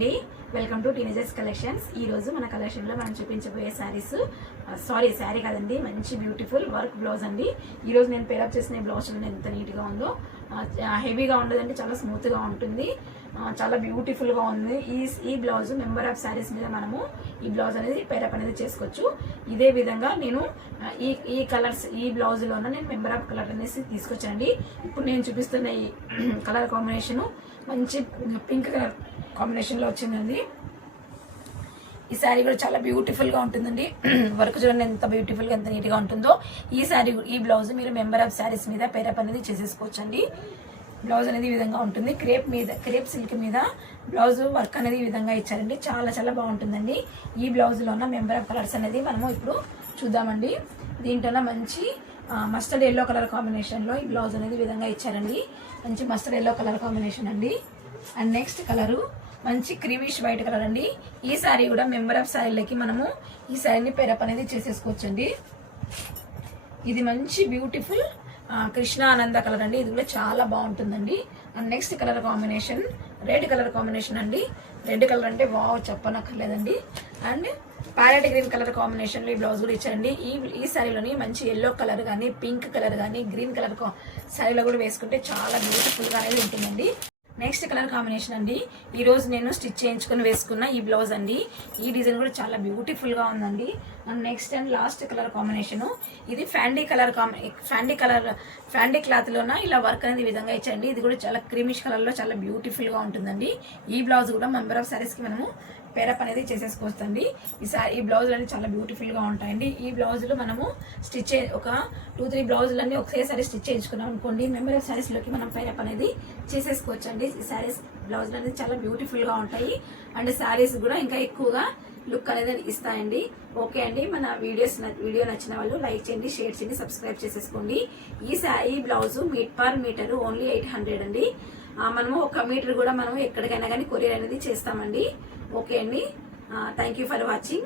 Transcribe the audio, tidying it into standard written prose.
అండి, welcome to teenagers collections. ఈ రోజు మన కలెక్షన్ లో మనం చూపించబోయే శారీస్ శారీ కాదండి, మంచి బ్యూటిఫుల్ వర్క్ బ్లౌజ్ అండి. ఈ రోజు నేను పేరప్ చేసిన బ్లౌజ్ ఎంత నీట్ గా ఉందో, హెవీగా ఉండదండి, చాలా స్మూత్ గా ఉంటుంది, చాలా బ్యూటిఫుల్ గా ఉంది. ఈ బ్లౌజ్ మెంబర్ ఆఫ్ శారీస్ మీద మనము ఈ బ్లౌజ్ అనేది పేరప్ అనేది చేసుకోవచ్చు. ఇదే విధంగా నేను ఈ కలర్స్ ఈ బ్లౌజ్ లోన నేను మెంబర్ ఆఫ్ కలర్ అనేసి తీసుకొచ్చానండి. ఇప్పుడు నేను చూపిస్తున్న ఈ కలర్ కాంబినేషన్ మంచి పింక్ కలర్ కాంబినేషన్ లో వచ్చిందండి. ఈ శారీ కూడా చాలా బ్యూటిఫుల్ గా ఉంటుందండి. వర్క్ చూడండి ఎంత బ్యూటిఫుల్ గా ఎంత నీట్ గా ఉంటుందో. ఈ బ్లౌజ్ మీరు మెంబర్ ఆఫ్ శారీస్ మీద పేరప్ అనేది చేసేసుకోవచ్చండి. బ్లౌజ్ అనేది ఈ విధంగా ఉంటుంది. క్రేప్ సిల్క్ మీద బ్లౌజ్ వర్క్ అనేది ఈ విధంగా ఇచ్చారండి. చాలా చాలా బాగుంటుందండి. ఈ బ్లౌజ్ లో ఉన్న మెంబర్ ఆఫ్ కలర్స్ అనేది మనము ఇప్పుడు చూద్దామండి. దీంట్లో మంచి మస్టర్డ్ ఎల్లో కలర్ కాంబినేషన్ లో ఈ బ్లౌజ్ అనేది ఈ విధంగా ఇచ్చారండి. మంచి మస్టర్డ్ ఎల్లో కలర్ కాంబినేషన్ అండి. అండ్ నెక్స్ట్ కలరు మంచి క్రీమిష్ వైట్ కలర్ అండి. ఈ శారీ కూడా మెంబర్ ఆఫ్ శారీలకి మనము ఈ శారీని పేరప్ అనేది చేసేసుకోవచ్చండి. ఇది మంచి బ్యూటిఫుల్ కృష్ణ ఆనంద కలర్ అండి. ఇది కూడా చాలా బాగుంటుందండి. And next colour combination red colour combination అండి. రెడ్ కలర్ అంటే వావ్ చెప్పనక్కర్లేదండి. And parrot green colour combination లో ఈ బ్లౌజ్ కూడా ఇచ్చారండి. ఈ శారీలోని మంచి ఎల్లో కలర్ కానీ పింక్ కలర్ కానీ గ్రీన్ కలర్ శారీలో కూడా వేసుకుంటే చాలా బ్యూటిఫుల్ గా అనేది ఉంటుందండి. నెక్స్ట్ కలర్ కాంబినేషన్ అండి. ఈ రోజు నేను స్టిచ్ చేయించుకుని వేసుకున్న ఈ బ్లౌజ్ అండి. ఈ డిజైన్ కూడా చాలా బ్యూటిఫుల్ గా ఉందండి. And next and last colour combination ఇది ఫ్యాండీ క్లాత్ లోన ఇలా వర్క్ అనేది ఈ విధంగా ఇచ్చండి. ఇది కూడా చాలా క్రీమిష్ కలర్ లో చాలా బ్యూటిఫుల్ గా ఉంటుందండి. ఈ బ్లౌజ్ కూడా మెంబర్ ఆఫ్ శారీస్ కి మనము పేరప్ అనేది చేసేసుకోవచ్చండి. ఈ బ్లౌజులు అన్ని చాలా బ్యూటిఫుల్ గా ఉంటాయండి. ఈ బ్లౌజులు మనము ఒక 2-3 బ్లౌజులన్నీ ఒకేసారి స్టిచ్ చేయించుకున్నాం అనుకోండి, మెంబర్ ఆఫ్ శారీస్ లోకి మనం పేరప్ అనేది చేసేసుకోవచ్చండి. ఈ శారీస్ బ్లౌజులు అనేది చాలా బ్యూటిఫుల్ గా ఉంటాయి. అండ్ శారీస్ కూడా ఇంకా ఎక్కువగా లుక్ అనేది ఇస్తాయండి. ఓకే అండి, మన వీడియో నచ్చిన వాళ్ళు లైక్ చేయండి, షేర్ చేయండి, సబ్స్క్రైబ్ చేసేసుకోండి. ఈ బ్లౌజ్ పర్ మీటర్ ఓన్లీ 800 అండి. మనము 1 మీటర్ కూడా మనం ఎక్కడికైనా కానీ కొరియర్ అనేది చేస్తామండి. ఓకే అండి, థ్యాంక్ యూ ఫర్ వాచింగ్.